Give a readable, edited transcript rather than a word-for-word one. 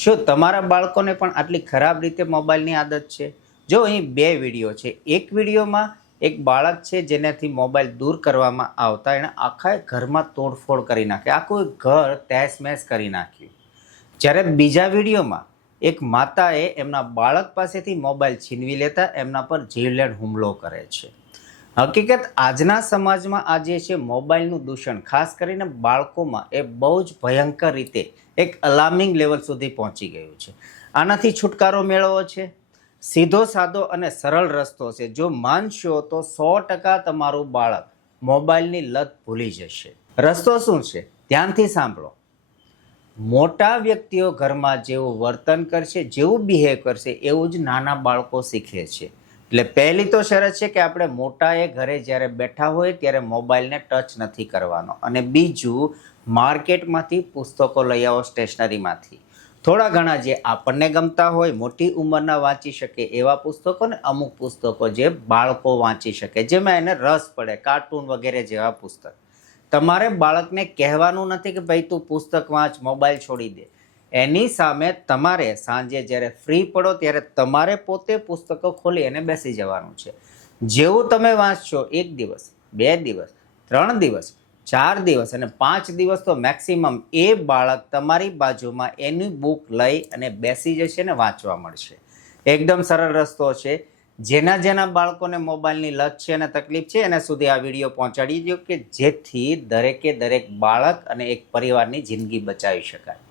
શું તમારા બાળકોને પણ આટલી ખરાબ રીતે મોબાઈલની આદત છે? જો અહીં બે વિડીયો છે. એક વિડીયોમાં એક બાળક છે જેનાથી મોબાઈલ દૂર કરવામાં આવતા એણે આખા ઘરમાં તોડફોડ કરી નાખી, આખું ઘર તહેસ-નહેસ કરી નાખ્યું. જ્યારે બીજા વિડીયોમાં એક માતાએ એમના બાળક પાસેથી મોબાઈલ છીનવી લેતા એમના પર જીવલેણ હુમલો કરે છે. હકીકત આજના સમાજમાં આ જે છે મોબાઈલનું દૂષણ ખાસ કરીને બાળકોમાં એ બહુ જ ભયંકર રીતે એક અલાર્મિંગ લેવલ સુધી પહોંચી ગયું છે. આનાથી છુટકારો મેળવવો છે. સીધો સાદો અને સરળ રસ્તો છે. જો માનશો તો 100% તમારું બાળક મોબાઈલની લત ભૂલી જશે. રસ્તો શું છે? ધ્યાનથી સાંભળો. મોટા વ્યક્તિઓ ઘરમાં જેવું વર્તન કરશે, જેવું બિહેવ કરશે, એવું જ નાના બાળકો શીખે છે. એટલે પહેલી તો શરત છે કે આપણે મોટાએ ઘરે જ્યારે બેઠા હોય ત્યારે મોબાઈલને ટચ નથી કરવાનો. અને બીજું, માર્કેટમાંથી પુસ્તકો લઈ આવો, સ્ટેશનરીમાંથી. થોડા ઘણા જે આપણને ગમતા હોય, મોટી ઉંમરના વાંચી શકે એવા પુસ્તકો ને અમુક પુસ્તકો જે બાળકો વાંચી શકે, જેમાં એને રસ પડે, કાર્ટૂન વગેરે જેવા પુસ્તક. તમારે બાળકને કહેવાનું નથી કે ભાઈ તું પુસ્તક વાંચ, મોબાઈલ છોડી દે. એની સામે તમારે સાંજે જ્યારે ફ્રી પડો ત્યારે તમારે પોતે પુસ્તકો ખોલી અને બેસી જવાનું છે. જેવું તમે વાંચશો 1 દિવસ, 2 દિવસ, 3 દિવસ, 4 દિવસ અને 5 દિવસ તો મેક્સિમમ એ બાળક તમારી બાજુમાં એની બુક લઈ અને બેસી જશે ને વાંચવા મળશે. એકદમ સરળ રસ્તો છે. જેના બાળકોને મોબાઈલની લત છે અને તકલીફ છે એના સુધી આ વિડીયો પહોંચાડી દો કે જેથી દરેકે દરેક બાળક અને એક પરિવારની જિંદગી બચાવી શકાય.